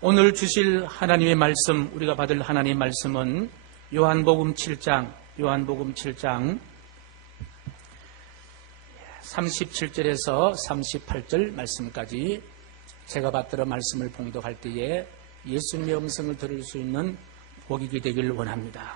오늘 주실 하나님의 말씀, 우리가 받을 하나님의 말씀은 요한복음 7장 37절에서 38절 말씀까지 제가 받들어 말씀을 봉독할 때에 예수님의 음성을 들을 수 있는 복이 되기를 원합니다.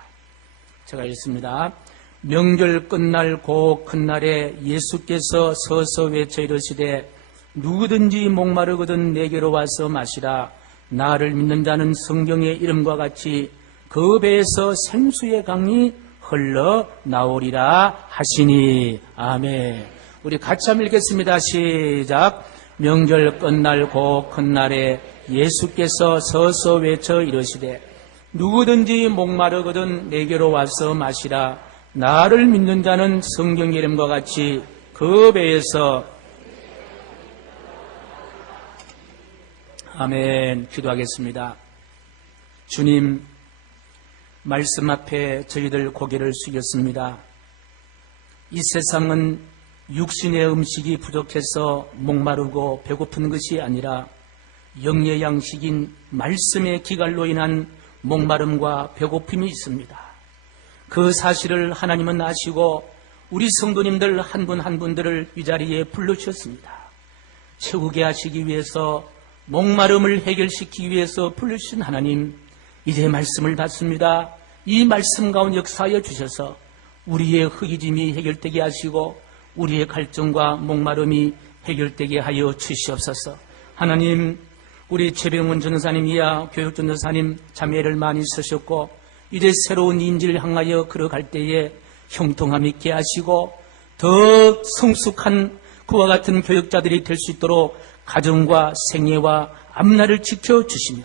제가 읽습니다. 명절 끝날 그 큰날에 예수께서 서서 외쳐 이르시되 누구든지 목마르거든 내게로 와서 마시라. 나를 믿는 자는 성경의 이름과 같이 그 배에서 생수의 강이 흘러나오리라 하시니. 아멘. 우리 같이 한번 읽겠습니다. 시작. 명절 끝날 그 큰날에 예수께서 서서 외쳐 이르시되 누구든지 목마르거든 내게로 와서 마시라. 나를 믿는 자는 성경의 이름과 같이 그 배에서. 아멘. 기도하겠습니다. 주님, 말씀 앞에 저희들 고개를 숙였습니다. 이 세상은 육신의 음식이 부족해서 목마르고 배고픈 것이 아니라 영의 양식인 말씀의 기갈로 인한 목마름과 배고픔이 있습니다. 그 사실을 하나님은 아시고 우리 성도님들 한 분 한 분들을 이 자리에 불러주셨습니다. 채우게 하시기 위해서, 목마름을 해결시키기 위해서 불러주신 하나님, 이제 말씀을 받습니다. 이 말씀 가운데 역사하여 주셔서 우리의 허기짐이 해결되게 하시고 우리의 갈증과 목마름이 해결되게 하여 주시옵소서. 하나님, 우리 최병원 전도사님이야 교육 전도사님 자매를 많이 쓰셨고 이제 새로운 인지를 향하여 걸어갈 때에 형통함 있게 하시고 더 성숙한 그와 같은 교육자들이 될 수 있도록 가정과 생애와 앞날을 지켜주시며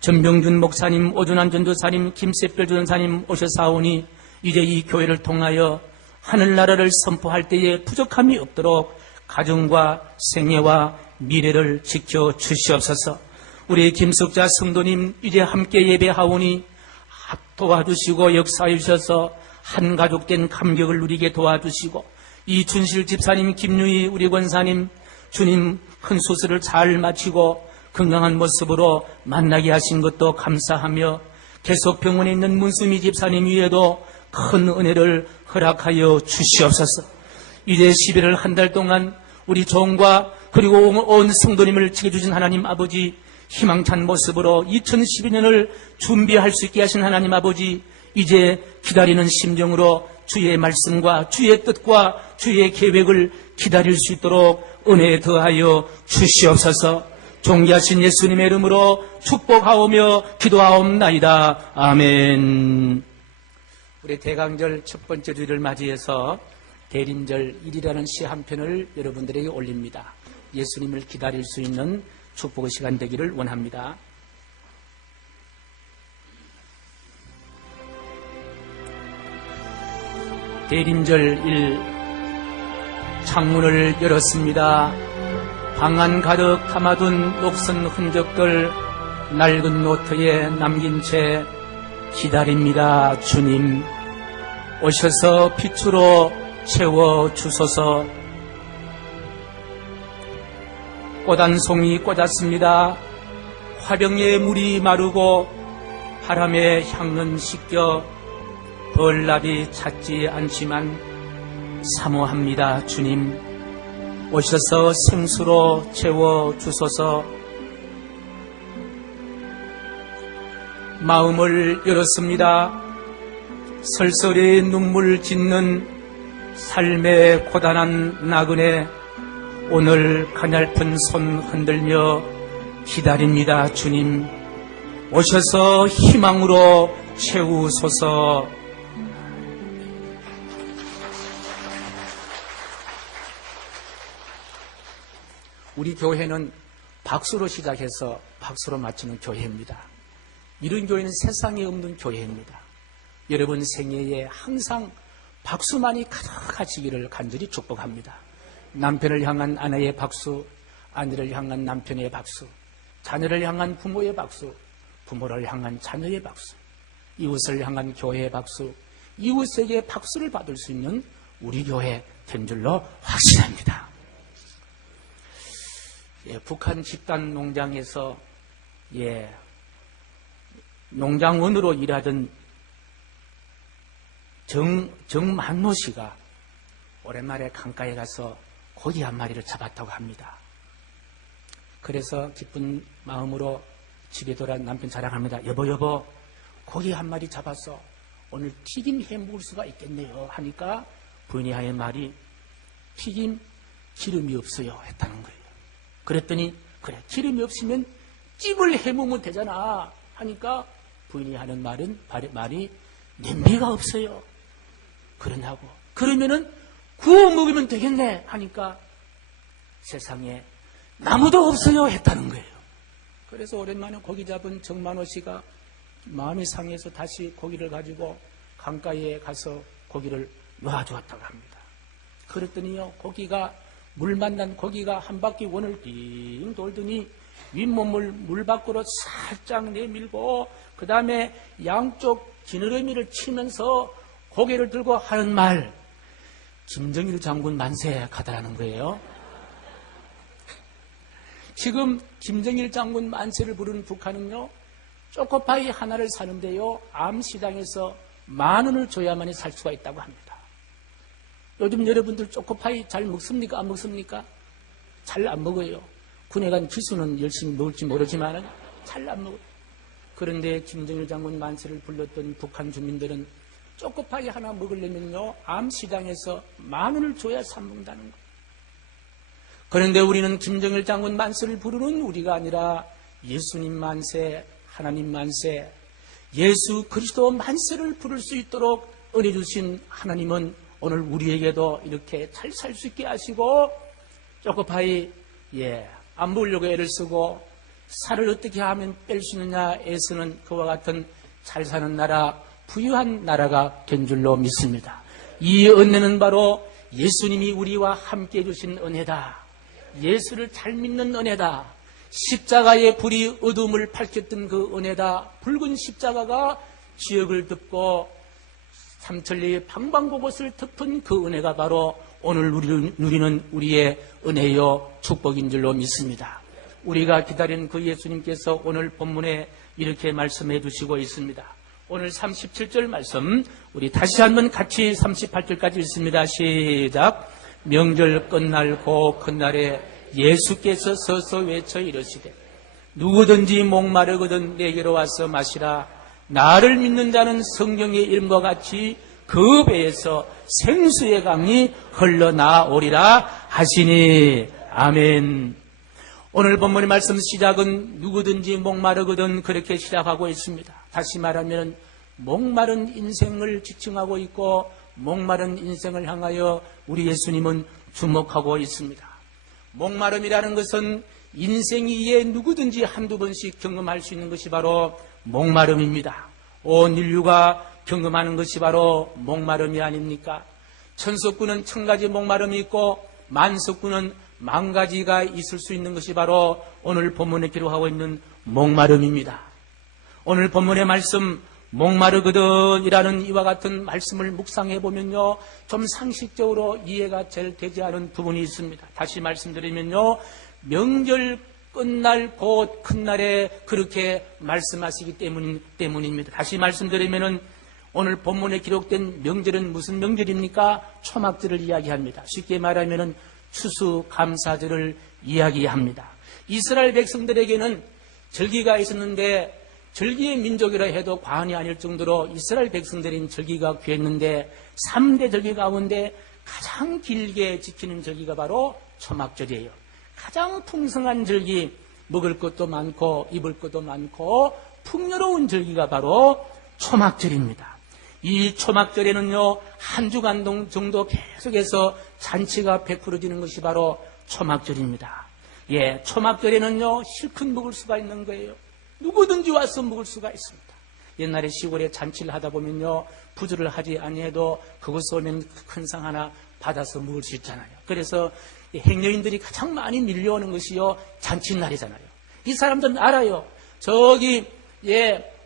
전병준 목사님, 오준환 전도사님, 김세별 전도사님 오셔사오니 이제 이 교회를 통하여 하늘나라를 선포할 때에 부족함이 없도록 가정과 생애와 미래를 지켜주시옵소서. 우리 김석자 성도님 이제 함께 예배하오니 도와주시고 역사해 주셔서 한 가족된 감격을 누리게 도와주시고 이춘실 집사님, 김유희 우리 권사님, 주님 큰 수술을 잘 마치고 건강한 모습으로 만나게 하신 것도 감사하며 계속 병원에 있는 문수미 집사님 위에도 큰 은혜를 허락하여 주시옵소서. 이제 11월 한 달 동안 우리 종과 그리고 온 성도님을 지켜주신 하나님 아버지, 희망찬 모습으로 2012년을 준비할 수 있게 하신 하나님 아버지, 이제 기다리는 심정으로 주의 말씀과 주의 뜻과 주의 계획을 기다릴 수 있도록 은혜 더하여 주시옵소서. 존귀하신 예수님의 이름으로 축복하오며 기도하옵나이다. 아멘. 우리 대강절 첫 번째 주일을 맞이해서 대림절 1이라는 시 한 편을 여러분들에게 올립니다. 예수님을 기다릴 수 있는 축복의 시간 되기를 원합니다. 대림절 1. 창문을 열었습니다. 방 안 가득 담아둔 녹슨 흔적들 낡은 노트에 남긴 채 기다립니다. 주님 오셔서 빛으로 채워주소서. 꽃 한 송이 꽂았습니다. 화병에 물이 마르고 바람에 향은 씻겨 벌나비 찾지 않지만 사모합니다. 주님 오셔서 생수로 채워주소서. 마음을 열었습니다. 설설이 눈물 짓는 삶의 고단한 나그네 오늘 가냘픈 손 흔들며 기다립니다. 주님 오셔서 희망으로 채우소서. 우리 교회는 박수로 시작해서 박수로 마치는 교회입니다. 이런 교회는 세상에 없는 교회입니다. 여러분 생애에 항상 박수만이 가득하시기를 간절히 축복합니다. 남편을 향한 아내의 박수, 아내를 향한 남편의 박수, 자녀를 향한 부모의 박수, 부모를 향한 자녀의 박수, 이웃을 향한 교회의 박수, 이웃에게 박수를 받을 수 있는 우리 교회 된 줄로 확신합니다. 북한 집단 농장에서 농장원으로 일하던 정만노 씨가 오랜만에 강가에 가서 고기 한 마리를 잡았다고 합니다. 그래서 기쁜 마음으로 집에 돌아 남편 자랑합니다. 여보, 고기 한 마리 잡았어. 오늘 튀김 해 먹을 수가 있겠네요. 하니까 부인이 하는 말이 튀김 기름이 없어요 했다는 거예요. 그랬더니 그래, 기름이 없으면 찜을 해 먹으면 되잖아 하니까 부인이 하는 말이 냄비가 없어요. 그러냐고. 그러면은 구워 먹으면 되겠네 하니까 세상에 나무도 없어요 했다는 거예요. 그래서 오랜만에 고기 잡은 정만호 씨가 마음이 상해서 다시 고기를 가지고 강가에 가서 고기를 놔주었다고 합니다. 그랬더니요, 물 만난 고기가 한 바퀴 원을 빙 돌더니 윗몸을 물 밖으로 살짝 내밀고 그 다음에 양쪽 지느러미를 치면서 고개를 들고 하는 말, 김정일 장군 만세 가다라는 거예요. 지금 김정일 장군 만세를 부르는 북한은요, 초코파이 하나를 사는데요, 암시장에서 10,000원을 줘야만이 살 수가 있다고 합니다. 요즘 여러분들 초코파이 잘 먹습니까? 안 먹습니까? 잘 안 먹어요. 군에 간 기수는 열심히 먹을지 모르지만 잘 안 먹어요. 그런데 김정일 장군 만세를 불렀던 북한 주민들은 초코파이 하나 먹으려면요, 암시장에서 10,000원을 줘야 사 먹는다는 거예요. 그런데 우리는 김정일 장군 만세를 부르는 우리가 아니라 예수님 만세, 하나님 만세, 예수 그리스도 만세를 부를 수 있도록 은혜 주신 하나님은 오늘 우리에게도 이렇게 잘 살 수 있게 하시고, 초코파이 안 먹으려고 애를 쓰고 살을 어떻게 하면 뺄 수 있느냐 애쓰는 그와 같은 잘 사는 나라, 부유한 나라가 된 줄로 믿습니다. 이 은혜는 바로 예수님이 우리와 함께 해주신 은혜다. 예수를 잘 믿는 은혜다. 십자가의 불이 어둠을 밝혔던 그 은혜다. 붉은 십자가가 지역을 덮고 삼천리의 방방곳곳을 덮은 그 은혜가 바로 오늘 누리는 우리의 은혜요 축복인 줄로 믿습니다. 우리가 기다린 그 예수님께서 오늘 본문에 이렇게 말씀해 주시고 있습니다. 오늘 37절 말씀 우리 다시 한번 같이 38절까지 읽습니다. 시작. 명절 끝날 그 큰날에 예수께서 서서 외쳐 이르시되 누구든지 목마르거든 내게로 와서 마시라. 나를 믿는 자는 성경의 이름과 같이 그 배에서 생수의 강이 흘러나오리라 하시니. 아멘. 오늘 본문의 말씀 시작은 누구든지 목마르거든 그렇게 시작하고 있습니다. 다시 말하면 목마른 인생을 지칭하고 있고 목마른 인생을 향하여 우리 예수님은 주목하고 있습니다. 목마름이라는 것은 인생 위에 누구든지 한두 번씩 경험할 수 있는 것이 바로 목마름입니다. 온 인류가 경험하는 것이 바로 목마름이 아닙니까? 천석구는 1000가지 목마름이 있고 만석구는 10,000가지가 있을 수 있는 것이 바로 오늘 본문에 기록하고 있는 목마름입니다. 오늘 본문의 말씀 목마르거든 이라는 이와 같은 말씀을 묵상해 보면요, 좀 상식적으로 이해가 잘 되지 않은 부분이 있습니다. 다시 말씀드리면요, 명절 끝날 곧 큰날에 그렇게 말씀하시기 때문입니다. 다시 말씀드리면은 오늘 본문에 기록된 명절은 무슨 명절입니까? 초막절을 이야기합니다. 쉽게 말하면은 추수감사절을 이야기합니다. 이스라엘 백성들에게는 절기가 있었는데 절기의 민족이라 해도 과언이 아닐 정도로 이스라엘 백성들인 절기가 귀했는데 3대 절기 가운데 가장 길게 지키는 절기가 바로 초막절이에요. 가장 풍성한 절기, 먹을 것도 많고 입을 것도 많고 풍요로운 절기가 바로 초막절입니다. 이 초막절에는요, 한 주간 정도 계속해서 잔치가 베풀어지는 것이 바로 초막절입니다. 초막절에는요, 실컷 먹을 수가 있는 거예요. 누구든지 와서 먹을 수가 있습니다. 옛날에 시골에 잔치를 하다 보면요, 부주를 하지 아니해도 그것을 오면 큰 상 하나 받아서 먹을 수 있잖아요. 그래서 행여인들이 가장 많이 밀려오는 것이요, 잔치날이잖아요. 이 사람들은 알아요. 저기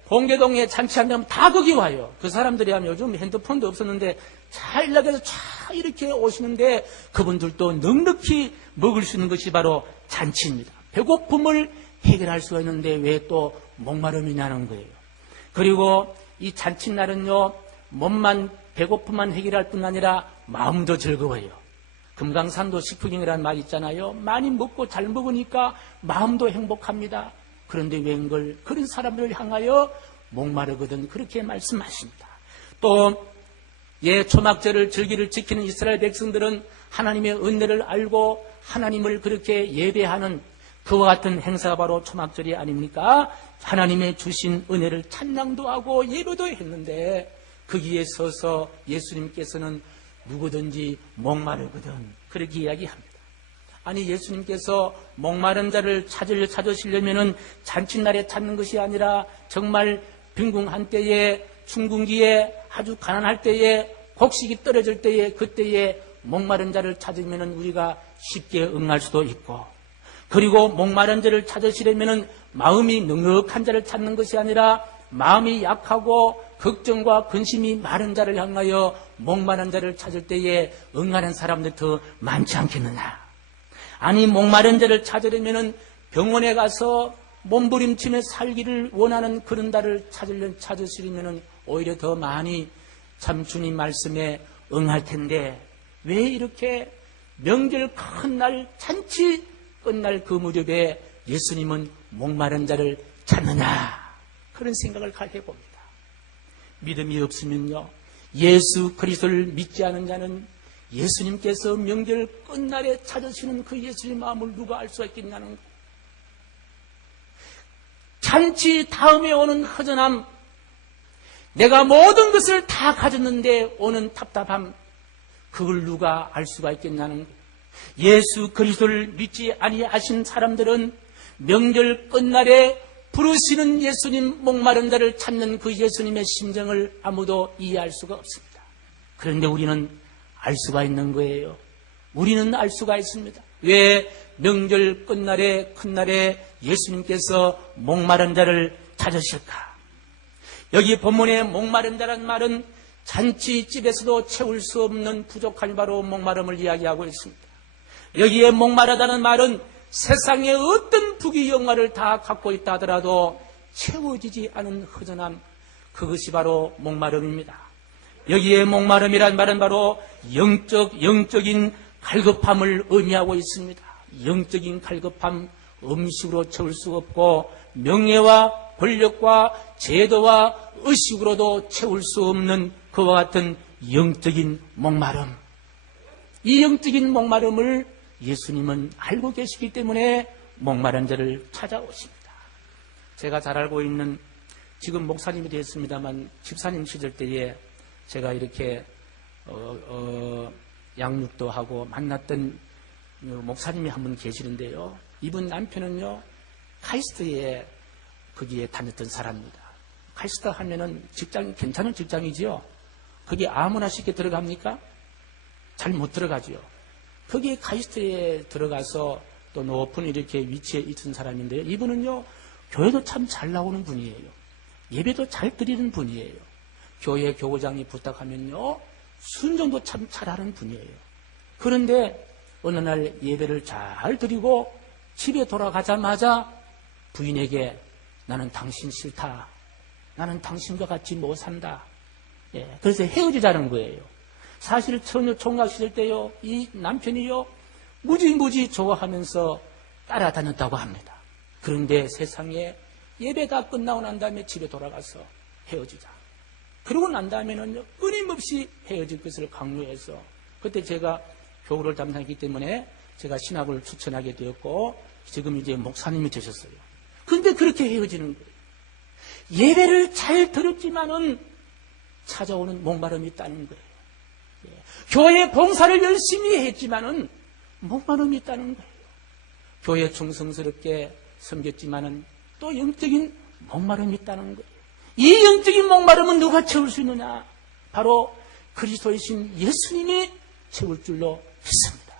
봉계동에 잔치한다면 다 거기 와요. 그 사람들이 하면 요즘 핸드폰도 없었는데 잘 연락해서 쫙 이렇게 오시는데 그분들도 넉넉히 먹을 수 있는 것이 바로 잔치입니다. 배고픔을 해결할 수가 있는데 왜 또 목마름이냐는 거예요. 그리고 이 잔칫날은요, 몸만 배고픔만 해결할 뿐 아니라 마음도 즐거워요. 금강산도 식후경이라는 말 있잖아요. 많이 먹고 잘 먹으니까 마음도 행복합니다. 그런데 웬걸 그런 사람들을 향하여 목마르거든 그렇게 말씀하십니다. 또 초막절을 절기를 지키는 이스라엘 백성들은 하나님의 은혜를 알고 하나님을 그렇게 예배하는 그와 같은 행사가 바로 초막절이 아닙니까? 하나님의 주신 은혜를 찬양도 하고 예배도 했는데 거기에 서서 예수님께서는 누구든지 목마르거든 그렇게 이야기합니다. 아니 예수님께서 목마른 자를 찾으시려면 잔칫날에 찾는 것이 아니라 정말 빈궁한 때에 충궁기에 아주 가난할 때에 곡식이 떨어질 때에 그때에 목마른 자를 찾으면 우리가 쉽게 응할 수도 있고, 그리고 목마른 자를 찾으시려면 마음이 넉넉한 자를 찾는 것이 아니라 마음이 약하고 걱정과 근심이 많은 자를 향하여 목마른 자를 찾을 때에 응하는 사람들이 더 많지 않겠느냐. 아니 목마른 자를 찾으려면 병원에 가서 몸부림치며 살기를 원하는 그런 자를 찾으시려면 오히려 더 많이 참 주님 말씀에 응할 텐데 왜 이렇게 명절 큰 날 잔치 끝날 그 무렵에 예수님은 목마른 자를 찾느냐, 그런 생각을 해봅니다. 믿음이 없으면요, 예수 그리스도를 믿지 않은 자는 예수님께서 명절 끝날에 찾으시는 그 예수의 마음을 누가 알 수가 있겠냐는 거예요. 잔치 다음에 오는 허전함, 내가 모든 것을 다 가졌는데 오는 답답함, 그걸 누가 알 수가 있겠냐는 거예요. 예수 그리스도를 믿지 아니하신 사람들은 명절 끝날에 부르시는 예수님, 목마른 자를 찾는 그 예수님의 심정을 아무도 이해할 수가 없습니다. 그런데 우리는 알 수가 있는 거예요. 우리는 알 수가 있습니다. 왜 명절 끝날에 큰날에 예수님께서 목마른 자를 찾으실까? 여기 본문에 목마른 자란 말은 잔치집에서도 채울 수 없는 부족함이 바로 목마름을 이야기하고 있습니다. 여기에 목마르다는 말은 세상의 어떤 부귀 영화를 다 갖고 있다 하더라도 채워지지 않은 허전함, 그것이 바로 목마름입니다. 여기에 목마름이란 말은 바로 영적인 갈급함을 의미하고 있습니다. 영적인 갈급함, 음식으로 채울 수 없고 명예와 권력과 제도와 의식으로도 채울 수 없는 그와 같은 영적인 목마름. 이 영적인 목마름을 예수님은 알고 계시기 때문에 목마른 자를 찾아오십니다. 제가 잘 알고 있는, 지금 목사님이 됐습니다만 집사님 시절 때에 제가 이렇게 양육도 하고 만났던 목사님이 한 분 계시는데요. 이분 남편은요, 카이스트에 거기에 다녔던 사람입니다. 카이스트 하면은 직장이 괜찮은 직장이지요. 거기에 아무나 쉽게 들어갑니까? 잘 못 들어가지요. 거기에 카이스트에 들어가서 또 높은 이렇게 위치에 있던 사람인데요. 이분은요, 교회도 참 잘 나오는 분이에요. 예배도 잘 드리는 분이에요. 교회 교구장이 부탁하면요, 순종도 참 잘하는 분이에요. 그런데 어느 날 예배를 잘 드리고 집에 돌아가자마자 부인에게 나는 당신 싫다. 나는 당신과 같이 못 산다. 그래서 헤어지자는 거예요. 사실 처녀 총각 시절 때요, 이 남편이요, 무지 좋아하면서 따라다녔다고 합니다. 그런데 세상에 예배 다 끝나고 난 다음에 집에 돌아가서 헤어지자. 그러고 난 다음에는 끊임없이 헤어질 것을 강요해서, 그때 제가 교우를 담당했기 때문에 제가 신학을 추천하게 되었고 지금 이제 목사님이 되셨어요. 그런데 그렇게 헤어지는 거예요. 예배를 잘 들었지만은 찾아오는 목마름이 있다는 거예요. 교회 봉사를 열심히 했지만은 목마름이 있다는 거예요. 교회 충성스럽게 섬겼지만은 또 영적인 목마름이 있다는 거예요. 이 영적인 목마름은 누가 채울 수 있느냐? 바로 그리스도이신 예수님이 채울 줄로 믿습니다.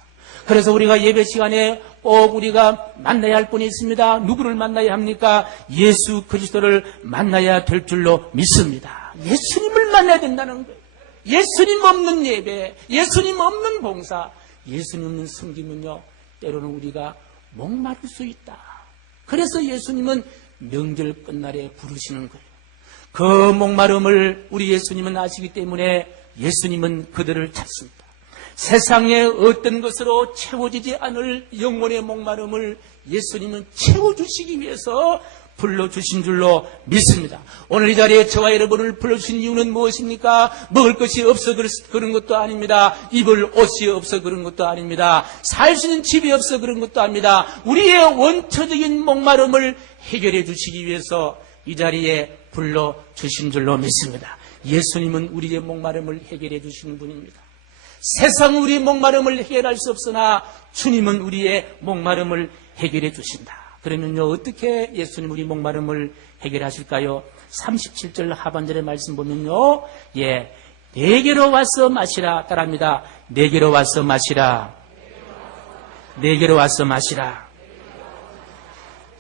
그래서 우리가 예배 시간에 꼭 우리가 만나야 할 분이 있습니다. 누구를 만나야 합니까? 예수 그리스도를 만나야 될 줄로 믿습니다. 예수님을 만나야 된다는 거예요. 예수님 없는 예배, 예수님 없는 봉사, 예수님 없는 섬김은요, 때로는 우리가 목마를 수 있다. 그래서 예수님은 명절 끝날에 부르시는 거예요. 그 목마름을 우리 예수님은 아시기 때문에 예수님은 그들을 찾습니다. 세상에 어떤 것으로 채워지지 않을 영혼의 목마름을 예수님은 채워주시기 위해서 불러주신 줄로 믿습니다. 오늘 이 자리에 저와 여러분을 불러주신 이유는 무엇입니까? 먹을 것이 없어 그런 것도 아닙니다. 입을 옷이 없어 그런 것도 아닙니다. 살 수 있는 집이 없어 그런 것도 아닙니다. 우리의 원초적인 목마름을 해결해 주시기 위해서 이 자리에 불러주신 줄로 믿습니다. 예수님은 우리의 목마름을 해결해 주시는 분입니다. 세상 우리의 목마름을 해결할 수 없으나 주님은 우리의 목마름을 해결해 주신다. 그러면요, 어떻게 예수님 우리 목마름을 해결하실까요? 37절 하반절의 말씀 보면요, 내게로 와서 마시라. 따라합니다. 내게로 와서 마시라. 내게로 와서 마시라.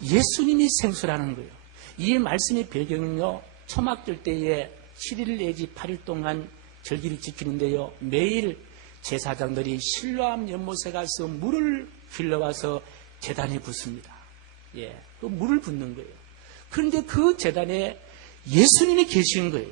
예수님이 생수라는 거예요. 이 말씀의 배경은요, 초막절 때에 7일 내지 8일 동안 절기를 지키는데요, 매일 제사장들이 실로암 연못에 가서 물을 길러와서 제단에 붓습니다. 그 물을 붓는 거예요. 그런데 그 제단에 예수님이 계신 거예요.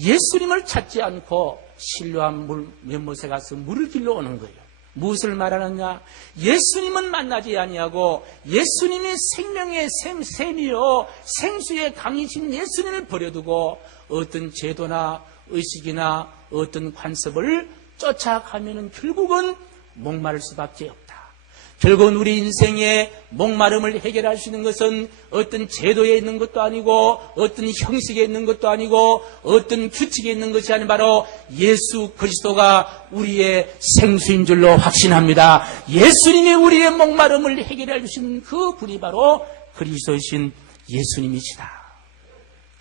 예수님을 찾지 않고 실로암 연못에 가서 물을 길러오는 거예요. 무엇을 말하느냐? 예수님은 만나지 아니하고 예수님이 생명의 샘이요 생수의 강이신 예수님을 버려두고 어떤 제도나 의식이나 어떤 관습을 쫓아가면은 결국은 목마를 수밖에 없다. 결국은 우리 인생의 목마름을 해결할 수 있는 것은 어떤 제도에 있는 것도 아니고 어떤 형식에 있는 것도 아니고 어떤 규칙에 있는 것이 아닌 바로 예수 그리스도가 우리의 생수인 줄로 확신합니다. 예수님이 우리의 목마름을 해결해 주시는 그 분이 바로 그리스도이신 예수님이시다.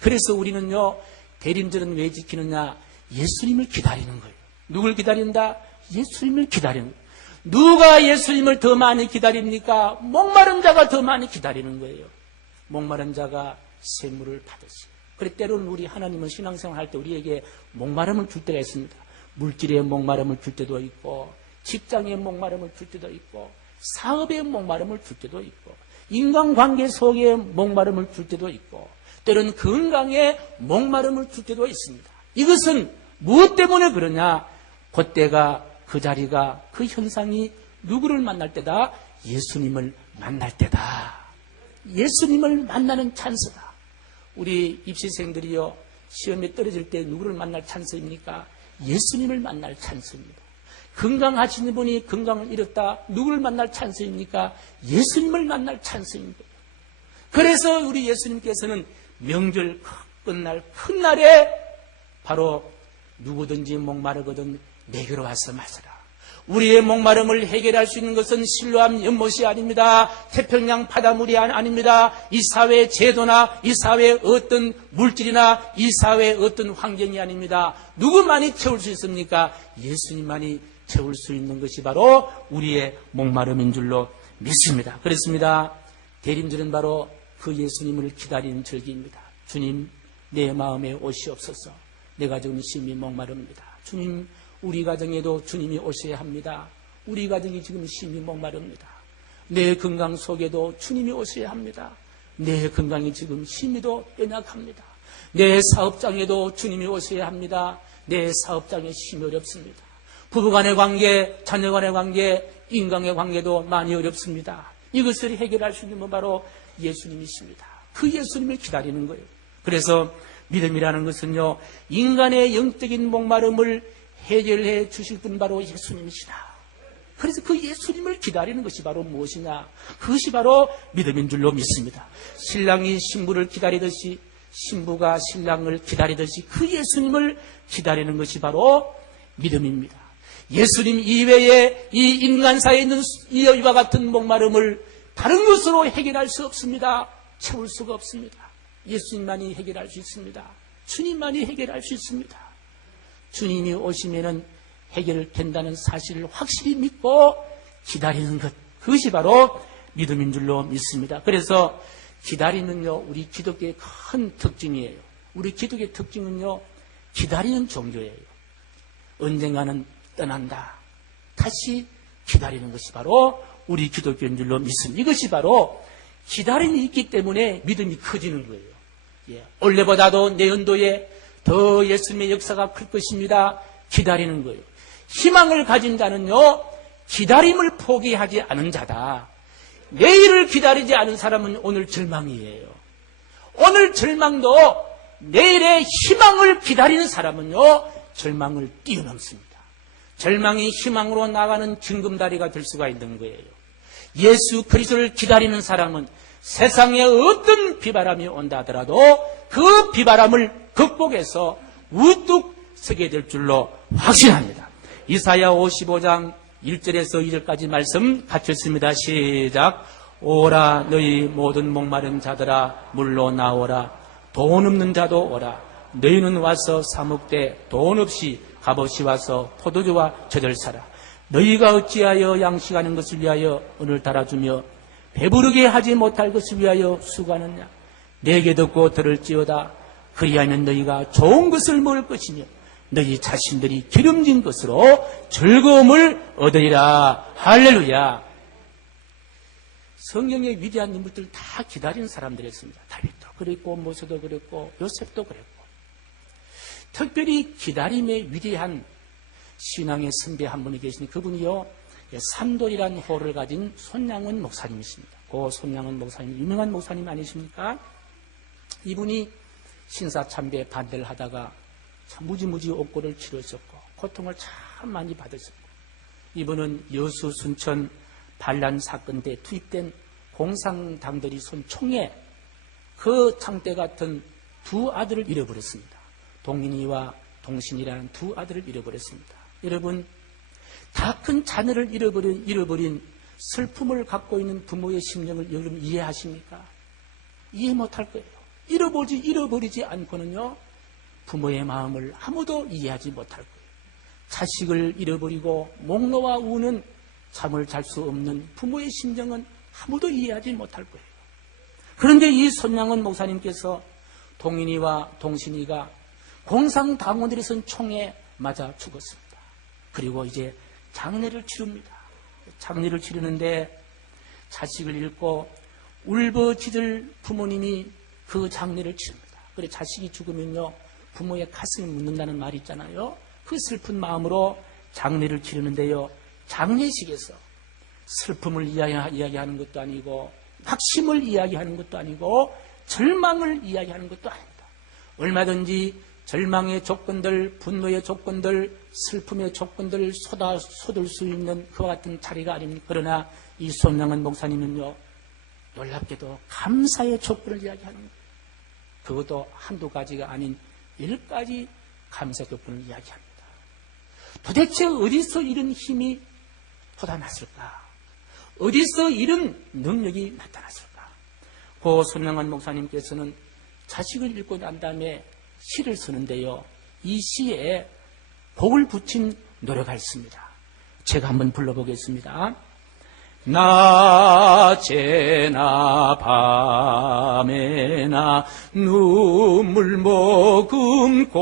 그래서 우리는요, 대림절은 왜 지키느냐? 예수님을 기다리는 거예요. 누굴 기다린다? 예수님을 기다리는 거예요. 누가 예수님을 더 많이 기다립니까? 목마른 자가 더 많이 기다리는 거예요. 목마른 자가 샘물을 받으시. 그래 때로는 우리 하나님은 신앙생활 할 때 우리에게 목마름을 줄 때가 있습니다. 물질의 목마름을 줄 때도 있고, 직장의 목마름을 줄 때도 있고, 사업의 목마름을 줄 때도 있고, 인간관계 속에 목마름을 줄 때도 있고, 때로는 건강에 목마름을 줄 때도 있습니다. 이것은 무엇 때문에 그러냐? 그때가 그 자리가, 그 현상이 누구를 만날 때다? 예수님을 만날 때다. 예수님을 만나는 찬스다. 우리 입시생들이요, 시험에 떨어질 때 누구를 만날 찬스입니까? 예수님을 만날 찬스입니다. 건강하신 분이 건강을 잃었다. 누구를 만날 찬스입니까? 예수님을 만날 찬스입니다. 그래서 우리 예수님께서는 명절 끝날 큰 날에 바로 누구든지 목마르거든 내게로 와서 마시라. 우리의 목마름을 해결할 수 있는 것은 실로암 연못이 아닙니다. 태평양 바닷물이 아닙니다. 이 사회의 제도나 이 사회의 어떤 물질이나 이 사회의 어떤 환경이 아닙니다. 누구만이 채울 수 있습니까? 예수님만이 채울 수 있는 것이 바로 우리의 목마름인 줄로 믿습니다. 그렇습니다. 대림절은 바로 그 예수님을 기다리는 절기입니다. 주님, 내 마음에 오시옵소서. 내 가정은 심히 목마릅니다. 주님, 우리 가정에도 주님이 오셔야 합니다. 우리 가정이 지금 심히 목마릅니다. 내 건강 속에도 주님이 오셔야 합니다. 내 건강이 지금 심히도 연약합니다. 내 사업장에도 주님이 오셔야 합니다. 내 사업장에 심히 어렵습니다. 부부간의 관계, 자녀간의 관계, 인간의 관계도 많이 어렵습니다. 이것을 해결할 수 있는 건 바로 예수님이십니다. 그 예수님을 기다리는 거예요. 그래서 믿음이라는 것은요, 인간의 영적인 목마름을 해결해 주실 분 바로 예수님이시다. 그래서 그 예수님을 기다리는 것이 바로 무엇이냐? 그것이 바로 믿음인 줄로 믿습니다. 신랑이 신부를 기다리듯이 신부가 신랑을 기다리듯이 그 예수님을 기다리는 것이 바로 믿음입니다. 예수님 이외에 이 인간사에 있는 이와 같은 목마름을 다른 것으로 해결할 수 없습니다. 채울 수가 없습니다. 예수님만이 해결할 수 있습니다. 주님만이 해결할 수 있습니다. 주님이 오시면은 해결된다는 사실을 확실히 믿고 기다리는 것, 그것이 바로 믿음인 줄로 믿습니다. 그래서 기다리는요, 우리 기독교의 큰 특징이에요. 우리 기독교의 특징은요, 기다리는 종교예요. 언젠가는 떠난다. 다시 기다리는 것이 바로 우리 기독교인 줄로 믿습니다. 이것이 바로 기다림이 있기 때문에 믿음이 커지는 거예요. 예, 올해보다도 내년도에 더 예수님의 역사가 클 것입니다. 기다리는 거예요. 희망을 가진 자는요, 기다림을 포기하지 않은 자다. 내일을 기다리지 않은 사람은 오늘 절망이에요. 오늘 절망도 내일의 희망을 기다리는 사람은요, 절망을 뛰어넘습니다. 절망이 희망으로 나가는 징검다리가 될 수가 있는 거예요. 예수 그리스도를 기다리는 사람은 세상에 어떤 비바람이 온다 하더라도 그 비바람을 극복해서 우뚝 서게 될 줄로 확신합니다. 이사야 55장 1절에서 2절까지 말씀 같이 읽습니다. 시작. 오라 너희 모든 목마른 자들아 물로 나오라. 돈 없는 자도 오라. 너희는 와서 사 먹되 돈 없이 값없이 와서 포도주와 젖을 사라. 너희가 어찌하여 양식하는 것을 위하여 은을 달아주며 배부르게 하지 못할 것을 위하여 수고하느냐. 내게 듣고 들을지어다. 그리하면 너희가 좋은 것을 먹을 것이며 너희 자신들이 기름진 것으로 즐거움을 얻으리라. 할렐루야. 성경의 위대한 인물들 다 기다리는 사람들이었습니다. 다윗도 그랬고 모세도 그랬고 요셉도 그랬고, 특별히 기다림의 위대한 신앙의 선배 한 분이 계시니 그분이요, 산돌이라는 호를 가진 손양원 목사님이십니다. 그 손양원 목사님, 유명한 목사님 아니십니까? 이분이 신사참배에 반대를 하다가 참 무지무지 옥고를 치르셨고 고통을 참 많이 받으셨고, 이분은 여수 순천 반란 사건 때 투입된 공산당들이 쏜 총에 그 창대 같은 두 아들을 잃어버렸습니다. 동인이와 동신이라는 두 아들을 잃어버렸습니다. 여러분, 다 큰 자녀를 잃어버린 슬픔을 갖고 있는 부모의 심령을 여러분 이해하십니까? 이해 못할 거예요. 잃어버리지 않고는요, 부모의 마음을 아무도 이해하지 못할 거예요. 자식을 잃어버리고 목 놓아 우는, 잠을 잘 수 없는 부모의 심정은 아무도 이해하지 못할 거예요. 그런데 이 손양원 목사님께서 동인이와 동신이가 공산당원들이 쏜 총에 맞아 죽었습니다. 그리고 이제 장례를 치릅니다. 장례를 치르는데 자식을 잃고 울부짖을 부모님이 그 장례를 치릅니다. 그래, 자식이 죽으면요, 부모의 가슴이 묻는다는 말이 있잖아요. 그 슬픈 마음으로 장례를 치르는데요, 장례식에서 슬픔을 이야기하는 것도 아니고 낙심을 이야기하는 것도 아니고 절망을 이야기하는 것도 아닙니다. 얼마든지 절망의 조건들, 분노의 조건들, 슬픔의 조건들 쏟을 수 있는 그와 같은 자리가 아닙니까? 그러나 이 손양원 목사님은요, 놀랍게도 감사의 조건을 이야기하는 거예요. 그것도 한두 가지가 아닌 10가지 감사 조건을 이야기합니다. 도대체 어디서 이런 힘이 솟아났을까? 어디서 이런 능력이 나타났을까? 고 손양원 목사님께서는 자식을 잃고 난 다음에 시를 쓰는데요, 이 시에 곡을 붙인 노래가 있습니다. 제가 한번 불러보겠습니다. 낮에나 밤에나 눈물 머금고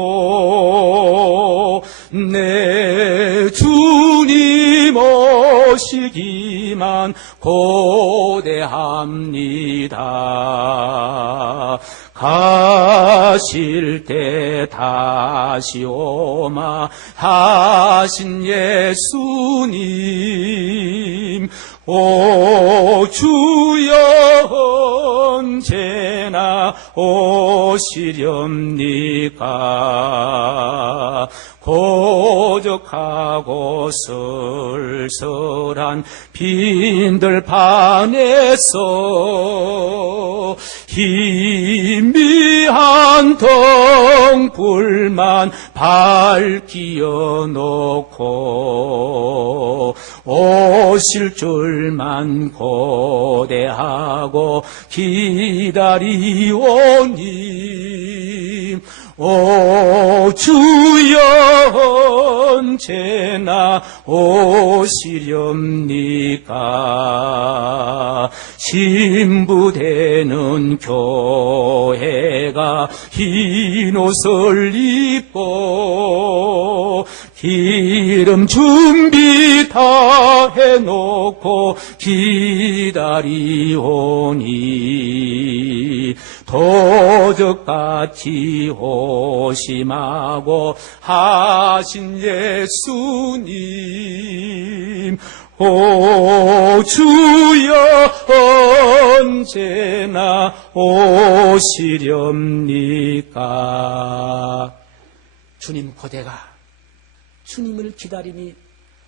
내 주님 오시기만 고대합니다. 가실 때 다시 오마 하신 예수님, 오 주여 언제나 오시렵니까? 고적하고 쓸쓸한 빈들판에서 희미한 등불만 밝히어 놓고 오실 줄만 고대하고 기다리오니, 오 주여 언제나 오시렵니까? 신부되는 교회가 흰 옷을 입고 기름 준비 다 해놓고 기다리오니 도적같이 호심하고 하신 예수님 오 주여 언제나 오시렵니까? 주님 고대가 주님을 기다리니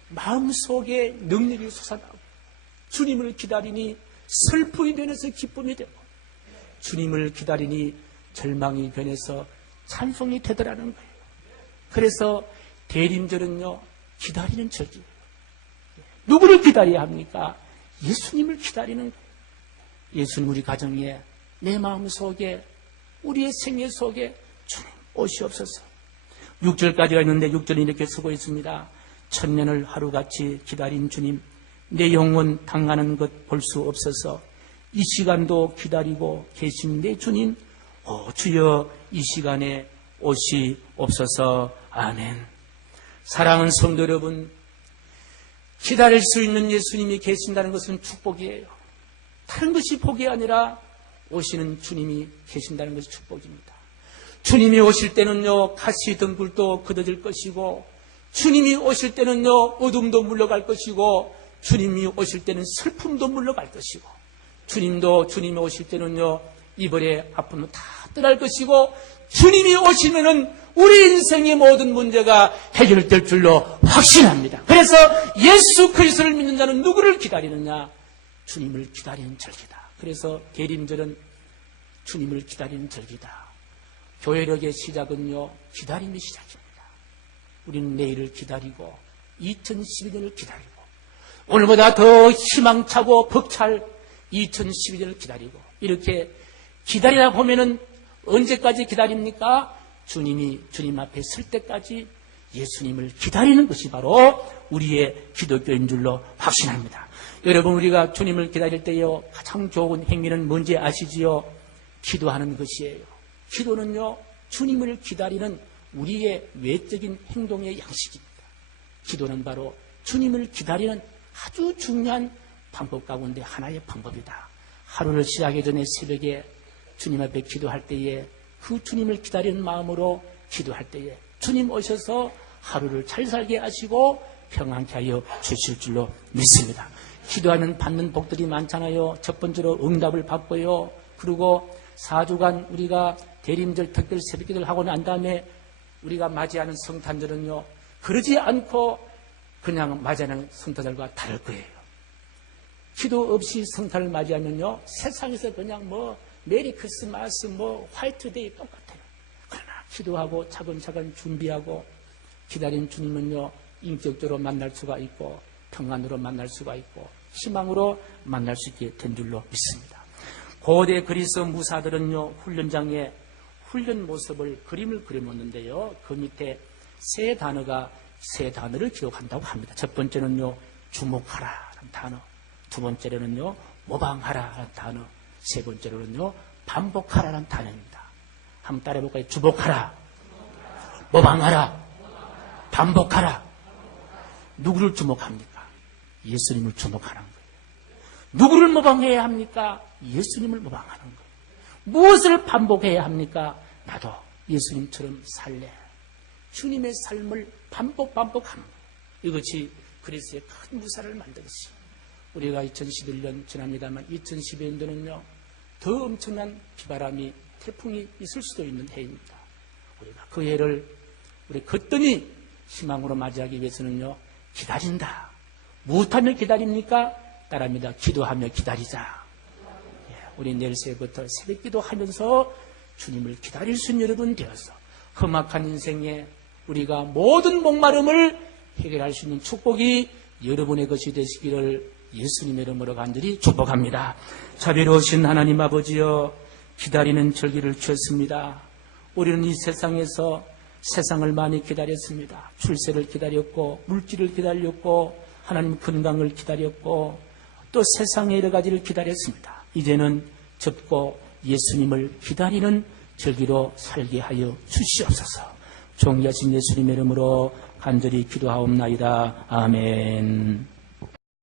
마음속에 능력이 솟아나고 주님을 기다리니 슬픔이 변해서 기쁨이 되고 주님을 기다리니 절망이 변해서 찬송이 되더라는 거예요. 그래서 대림절은요 기다리는 절기예요. 누구를 기다려야 합니까? 예수님을 기다리는 거예요. 예수님 우리 가정에 내 마음속에 우리의 생애 속에 주님 오시옵소서. 6절까지가 있는데 6절이 이렇게 쓰고 있습니다. 천년을 하루같이 기다린 주님 내 영혼 당하는 것 볼 수 없어서 이 시간도 기다리고 계신 내 주님 주여 이 시간에 오시옵소서. 아멘. 사랑하는 성도 여러분, 기다릴 수 있는 예수님이 계신다는 것은 축복이에요. 다른 것이 복이 아니라 오시는 주님이 계신다는 것이 축복입니다. 주님이 오실 때는요 가시 등불도 걷어질 것이고 주님이 오실 때는요 어둠도 물러갈 것이고 주님이 오실 때는 슬픔도 물러갈 것이고 주님이 오실 때는요 이별의 아픔도 다 떠날 것이고 주님이 오시면은 우리 인생의 모든 문제가 해결될 줄로 확신합니다. 그래서 예수 그리스도를 믿는 자는 누구를 기다리느냐? 주님을 기다리는 절기다. 그래서 대림절은 주님을 기다리는 절기다. 교회력의 시작은요 기다림의 시작입니다. 우리는 내일을 기다리고 2012년을 기다리고 오늘보다 더 희망차고 벅찰 2012년을 기다리고 이렇게 기다리다 보면은 언제까지 기다립니까? 주님 앞에 설 때까지 예수님을 기다리는 것이 바로 우리의 기독교인 줄로 확신합니다. 여러분 우리가 주님을 기다릴 때요 가장 좋은 행위는 뭔지 아시지요? 기도하는 것이에요. 기도는요 주님을 기다리는 우리의 외적인 행동의 양식입니다. 기도는 바로 주님을 기다리는 아주 중요한 방법 가운데 하나의 방법이다. 하루를 시작하기 전에 새벽에 주님 앞에 기도할 때에 그 주님을 기다리는 마음으로 기도할 때에 주님 오셔서 하루를 잘 살게 하시고 평안케 하여 주실 줄로 믿습니다. 기도하면 받는 복들이 많잖아요. 첫 번째로 응답을 받고요. 그리고 4주간 우리가 대림절 특별 새벽기도를 하고 난 다음에 우리가 맞이하는 성탄절은요 그러지 않고 그냥 맞이하는 성탄절과 다를 거예요. 기도 없이 성탄을 맞이하면요 세상에서 그냥 메리 크리스마스 화이트데이 똑같아요. 그러나 기도하고 차근차근 준비하고 기다린 주님은요 인격적으로 만날 수가 있고 평안으로 만날 수가 있고 희망으로 만날 수 있게 된 줄로 믿습니다. 고대 그리스 무사들은요 훈련장에 훈련 모습을 그림을 그려놓는데요 그 밑에 세 단어를 기록한다고 합니다. 첫 번째는요 주목하라라는 단어, 두 번째로는요 모방하라라는 단어, 세 번째로는요 반복하라라는 단어입니다. 한번 따라해볼까요? 주목하라, 모방하라, 반복하라. 누구를 주목합니까? 예수님을 주목하는 거예요. 누구를 모방해야 합니까? 예수님을 모방하는 거예요. 무엇을 반복해야 합니까? 나도 예수님처럼 살래. 주님의 삶을 반복하는 거예요. 이것이 그리스의 큰 무사를 만들었어요. 우리가 2011년 지납니다만 2012년도는요 더 엄청난 비바람이 태풍이 있을 수도 있는 해입니다. 우리가 그 해를 우리 거뜬히 희망으로 맞이하기 위해서는요 기다린다. 무엇하며 기다립니까? 따라합니다. 기도하며 기다리자. 우리 내일 새벽부터 새벽 기도하면서 주님을 기다릴 수 있는 여러분 되어서 험악한 인생에 우리가 모든 목마름을 해결할 수 있는 축복이 여러분의 것이 되시기를 예수님의 이름으로 간절히 축복합니다. 자비로우신 하나님 아버지여, 기다리는 절기를 주셨습니다. 우리는 이 세상에서 세상을 많이 기다렸습니다. 출세를 기다렸고 물질을 기다렸고 하나님 건강을 기다렸고 또 세상의 여러 가지를 기다렸습니다. 이제는 접고 예수님을 기다리는 절기로 살게 하여 주시옵소서. 존귀하신 예수님의 이름으로 간절히 기도하옵나이다. 아멘.